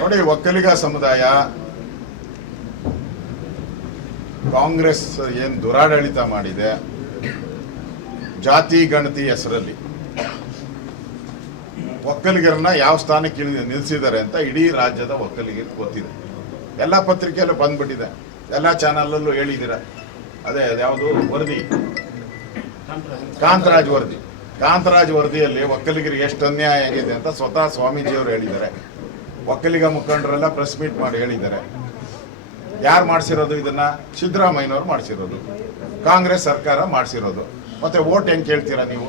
ನೋಡಿ, ಒಕ್ಕಲಿಗ ಸಮುದಾಯ ಕಾಂಗ್ರೆಸ್ ಏನು ದುರಾಡಳಿತ ಮಾಡಿದೆ, ಜಾತಿ ಗಣತಿ ಹೆಸರಲ್ಲಿ ಒಕ್ಕಲಿಗರನ್ನ ಯಾವ ಸ್ಥಾನಕ್ಕೆ ನಿಲ್ಲಿಸಿದ್ದಾರೆ ಅಂತ ಇಡೀ ರಾಜ್ಯದ ಒಕ್ಕಲಿಗರಿಗೆ ಗೊತ್ತಿದೆ. ಎಲ್ಲ ಪತ್ರಿಕೆಯಲ್ಲೂ ಬಂದ್ಬಿಟ್ಟಿದೆ, ಎಲ್ಲ ಚಾನಲಲ್ಲೂ ಹೇಳಿದ್ದೀರ. ಅದೇ ಯಾವುದು ವರದಿ, ಕಾಂತರಾಜ್ ವರದಿಯಲ್ಲಿ ಒಕ್ಕಲಿಗರಿಗೆ ಎಷ್ಟು ಅನ್ಯಾಯ ಆಗಿದೆ ಅಂತ ಸ್ವತಃ ಸ್ವಾಮೀಜಿಯವರು ಹೇಳಿದ್ದಾರೆ. ಒಕ್ಕಲಿಗ ಮುಖಂಡರೆಲ್ಲ ಪ್ರೆಸ್ ಮೀಟ್ ಮಾಡಿ ಹೇಳಿದ್ದಾರೆ. ಯಾರು ಮಾಡಿಸಿರೋದು ಇದನ್ನ? ಸಿದ್ದರಾಮಯ್ಯನವ್ರು ಮಾಡಿಸಿರೋದು, ಕಾಂಗ್ರೆಸ್ ಸರ್ಕಾರ ಮಾಡಿಸಿರೋದು. ಮತ್ತೆ ವೋಟ್ ಹೆಂಗೆ ಕೇಳ್ತೀರಾ ನೀವು?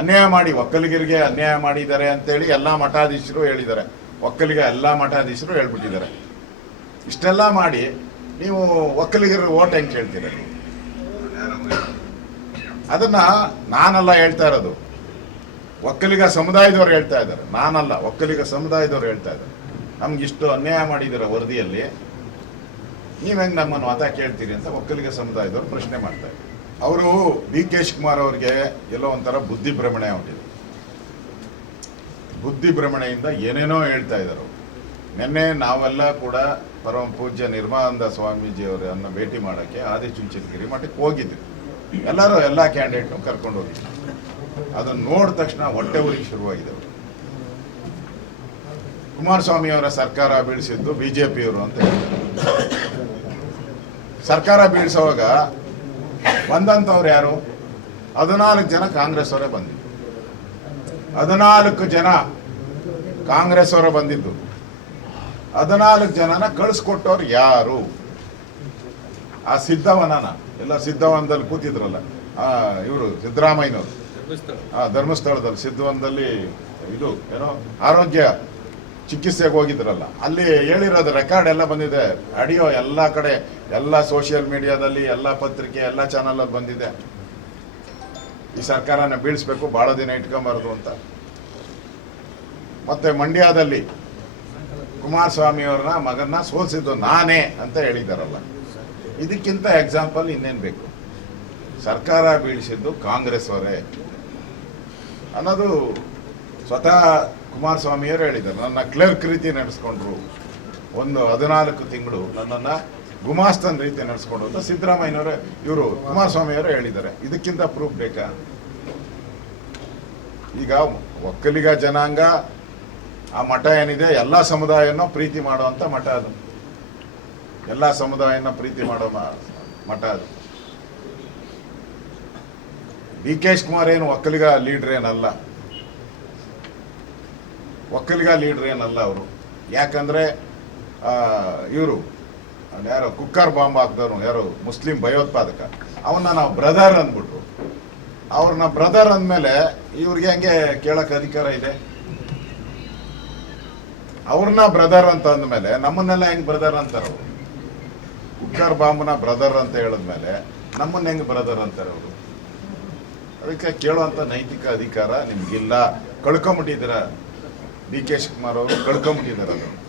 ಅನ್ಯಾಯ ಮಾಡಿ ಒಕ್ಕಲಿಗರಿಗೆ ಅನ್ಯಾಯ ಮಾಡಿದ್ದಾರೆ ಅಂತೇಳಿ ಎಲ್ಲ ಮಠಾಧೀಶರು ಹೇಳಿದ್ದಾರೆ. ಒಕ್ಕಲಿಗ ಎಲ್ಲ ಮಠಾಧೀಶರು ಹೇಳ್ಬಿಟ್ಟಿದ್ದಾರೆ. ಇಷ್ಟೆಲ್ಲ ಮಾಡಿ ನೀವು ಒಕ್ಕಲಿಗರ ವೋಟ್ ಹೆಂಗೆ ಕೇಳ್ತೀರ? ಅದನ್ನ ನಾನಲ್ಲ ಹೇಳ್ತಾ ಇರೋದು, ಒಕ್ಕಲಿಗ ಸಮುದಾಯದವ್ರು ಹೇಳ್ತಾ ಇದ್ದಾರೆ. ನಾನಲ್ಲ, ಒಕ್ಕಲಿಗ ಸಮುದಾಯದವ್ರು ಹೇಳ್ತಾ ಇದ್ದಾರೆ. ನಮ್ಗಿಷ್ಟು ಅನ್ಯಾಯ ಮಾಡಿದ್ದೀರ ವರದಿಯಲ್ಲಿ, ನೀವು ಹೆಂಗೆ ನಮ್ಮನ್ನು ಮತ ಕೇಳ್ತೀರಿ ಅಂತ ಒಕ್ಕಲಿಗ ಸಮುದಾಯದವ್ರು ಪ್ರಶ್ನೆ ಮಾಡ್ತಾರೆ. ಅವರು ಡಿ ಕೆ ಶಿವಕುಮಾರ್ ಅವ್ರಿಗೆ ಎಲ್ಲೋ ಒಂಥರ ಬುದ್ಧಿಭ್ರಮಣೆ ಹೊಂಟಿದೆ. ಬುದ್ಧಿಭ್ರಮಣೆಯಿಂದ ಏನೇನೋ ಹೇಳ್ತಾ ಇದ್ದಾರೆ. ನಿನ್ನೆ ನಾವೆಲ್ಲ ಕೂಡ ಪರಮ ಪೂಜ್ಯ ನಿರ್ಮಲಾನಂದ ಸ್ವಾಮೀಜಿಯವರನ್ನು ಭೇಟಿ ಮಾಡೋಕ್ಕೆ ಆದಿಚುಂಚನಗಿರಿ ಮಠಕ್ಕೆ ಹೋಗಿದ್ವಿ. ಎಲ್ಲರೂ ಎಲ್ಲ ಕ್ಯಾಂಡಿಡೇಟ್ನು ಕರ್ಕೊಂಡು ಹೋಗಿದ್ರು. ಅದನ್ನು ನೋಡಿದ ತಕ್ಷಣ ಹೊಟ್ಟೆ ಉರಿಗೆ ಶುರುವಾಗಿದೆ. ಕುಮಾರಸ್ವಾಮಿ ಅವರ ಸರ್ಕಾರ ಬೀಳಿಸಿದ್ದು ಬಿಜೆಪಿಯವರು ಅಂತ ಹೇಳ್ತಾರೆ. ಸರ್ಕಾರ ಬೀಳಿಸುವಾಗ ಬಂದಂಥವ್ರು ಯಾರು? 14 ಜನ ಕಾಂಗ್ರೆಸ್ ಅವರೇ ಬಂದಿದ್ದು. 14 ಜನ ಕಾಂಗ್ರೆಸ್ ಅವರೇ ಬಂದಿದ್ದು. 14 ಜನನ ಕಳಿಸ್ಕೊಟ್ಟವ್ರು ಯಾರು? ಆ ಸಿದ್ದವನನ ಎಲ್ಲ ಸಿದ್ದವನದಲ್ಲಿ ಕೂತಿದ್ರಲ್ಲ ಇವರು ಸಿದ್ದರಾಮಯ್ಯನವರು, ಧರ್ಮಸ್ಥಳದಲ್ಲಿ ಸಿದ್ದವನದಲ್ಲಿ ಇದು ಏನೋ ಆರೋಗ್ಯ ಚಿಕಿತ್ಸೆಗೆ ಹೋಗಿದ್ರಲ್ಲ, ಅಲ್ಲಿ ಹೇಳಿರೋದು ರೆಕಾರ್ಡ್ ಎಲ್ಲ ಬಂದಿದೆ. ಆಡಿಯೋ ಎಲ್ಲ ಕಡೆ, ಎಲ್ಲ ಸೋಷಿಯಲ್ ಮೀಡಿಯಾದಲ್ಲಿ, ಎಲ್ಲ ಪತ್ರಿಕೆ, ಎಲ್ಲ ಚಾನಲಲ್ಲಿ ಬಂದಿದೆ. ಈ ಸರ್ಕಾರನ ಬೀಳಿಸ್ಬೇಕು, ಭಾಳ ದಿನ ಇಟ್ಕೊಂಬಾರ್ದು ಅಂತ. ಮತ್ತೆ ಮಂಡ್ಯದಲ್ಲಿ ಕುಮಾರಸ್ವಾಮಿ ಅವ್ರನ್ನ ಮಗನ್ನ ಸೋಲಿಸಿದ್ದು ನಾನೇ ಅಂತ ಹೇಳಿದಾರಲ್ಲ, ಇದಕ್ಕಿಂತ ಎಕ್ಸಾಂಪಲ್ ಇನ್ನೇನು ಬೇಕು? ಸರ್ಕಾರ ಬೀಳಿಸಿದ್ದು ಕಾಂಗ್ರೆಸ್ ಅವರೇ ಅನ್ನೋದು ಸ್ವತಃ ಕುಮಾರಸ್ವಾಮಿಯವರು ಹೇಳಿದ್ದಾರೆ. ನನ್ನ ಕ್ಲರ್ಕ್ ರೀತಿ ನಡೆಸ್ಕೊಂಡ್ರು, ಒಂದು 14 ತಿಂಗಳು ನನ್ನನ್ನು ಗುಮಾಸ್ತನ್ ರೀತಿ ನಡೆಸ್ಕೊಂಡ್ರು ಅಂತ ಸಿದ್ದರಾಮಯ್ಯನವರೇ ಇವರು ಕುಮಾರಸ್ವಾಮಿಯವರು ಹೇಳಿದ್ದಾರೆ. ಇದಕ್ಕಿಂತ ಪ್ರೂಫ್ ಬೇಕಾ? ಈಗ ಒಕ್ಕಲಿಗ ಜನಾಂಗ ಆ ಮಠ ಏನಿದೆ, ಎಲ್ಲ ಸಮುದಾಯನೂ ಪ್ರೀತಿ ಮಾಡುವಂಥ ಮಠ ಅದು. ಎಲ್ಲ ಸಮುದಾಯನ ಪ್ರೀತಿ ಮಾಡೋ ಮಠ ಅದು. ಡಿ ಕೆ ಶಿವಕುಮಾರ್ ಏನು ಒಕ್ಕಲಿಗ ಲೀಡ್ರ್ ಏನಲ್ಲ, ಒಕ್ಕಲಿಗ ಲೀಡ್ರ್ ಏನಲ್ಲ ಅವರು. ಯಾಕಂದರೆ ಇವರು ಯಾರೋ ಕುಕ್ಕರ್ ಬಾಂಬ್ ಹಾಕಿದವರು, ಯಾರು ಮುಸ್ಲಿಂ ಭಯೋತ್ಪಾದಕ, ಅವನ್ನ ನಾವು ಬ್ರದರ್ ಅಂದ್ಬಿಟ್ರು. ಅವ್ರನ್ನ ಬ್ರದರ್ ಅಂದಮೇಲೆ ಇವ್ರಿಗೆ ಹೆಂಗೆ ಕೇಳಕ್ಕೆ ಅಧಿಕಾರ ಇದೆ? ಅವ್ರನ್ನ ಬ್ರದರ್ ಅಂತ ಅಂದಮೇಲೆ ನಮ್ಮನ್ನೆಲ್ಲ ಹೆಂಗೆ ಬ್ರದರ್ ಅಂತಾರೆ ಅವರು? ಕುಕ್ಕರ್ ಬಾಂಬ್ನ ಬ್ರದರ್ ಅಂತ ಹೇಳಿದ್ಮೇಲೆ ನಮ್ಮನ್ನ ಹೆಂಗೆ ಬ್ರದರ್ ಅಂತಾರೆ ಅವರು? ಅದಕ್ಕೆ ಕೇಳುವಂಥ ನೈತಿಕ ಅಧಿಕಾರ ನಿಮ್ಗಿಲ್ಲ. ಕಳ್ಕೊಂಬಿಟ್ಟಿದ್ದೀರ. ಡಿ ಕೆ ಶಿವಕುಮಾರ್ ಅವರು ಕಳ್ಕೊಂಬಿಟ್ಟಿದ್ದಾರೆ ಅದನ್ನು.